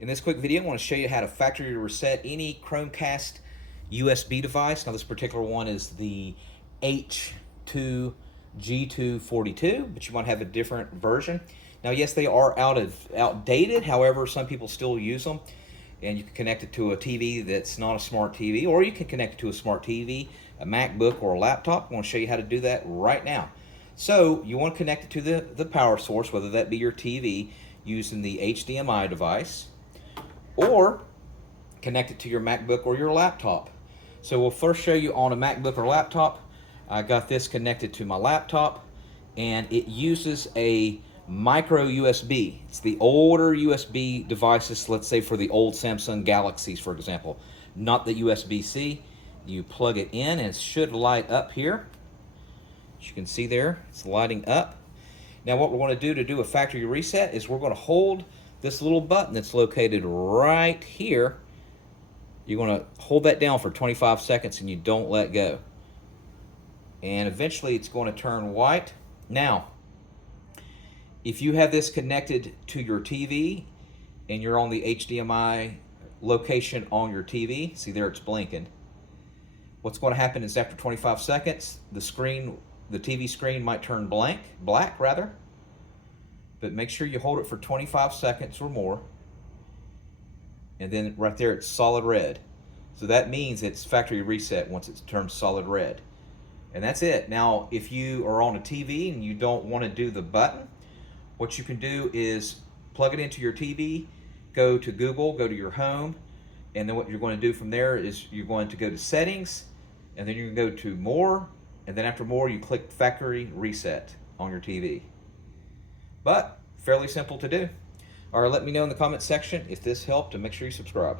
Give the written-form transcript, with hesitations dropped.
In this quick video, I want to show you how to factory reset any Chromecast USB device. Now this particular one is the H2G242, but you might have a different version. Now yes, they are outdated, however, some people still use them. And you can connect it to a TV that's not a smart TV, or you can connect it to a smart TV, a MacBook, or a laptop. I want to show you how to do that right now. So you want to connect it to the power source, whether that be your TV, using the HDMI device, or connect it to your MacBook or your laptop. So we'll first show you on a MacBook or laptop. I got this connected to my laptop, and it uses a micro USB. It's the older USB devices, let's say for the old Samsung Galaxies, for example, not the USB-C. You plug it in and it should light up here. As you can see there, it's lighting up. Now what we're going to do a factory reset is we're going to hold this little button that's located right here. You're going to hold that down for 25 seconds and you don't let go. And eventually it's going to turn white. Now, if you have this connected to your TV and you're on the HDMI location on your TV, see there it's blinking. What's going to happen is after 25 seconds, the TV screen might turn black rather. But make sure you hold it for 25 seconds or more. And then right there it's solid red. So that means it's factory reset once it's turned solid red. And that's it. Now, if you are on a TV and you don't want to do the button, what you can do is plug it into your TV, go to Google, go to your home, and then what you're going to do from there is you're going to go to settings, and then you're going to go to more, and then after more you click factory reset on your TV. But fairly simple to do. All right, let me know in the comment section if this helped, and make sure you subscribe.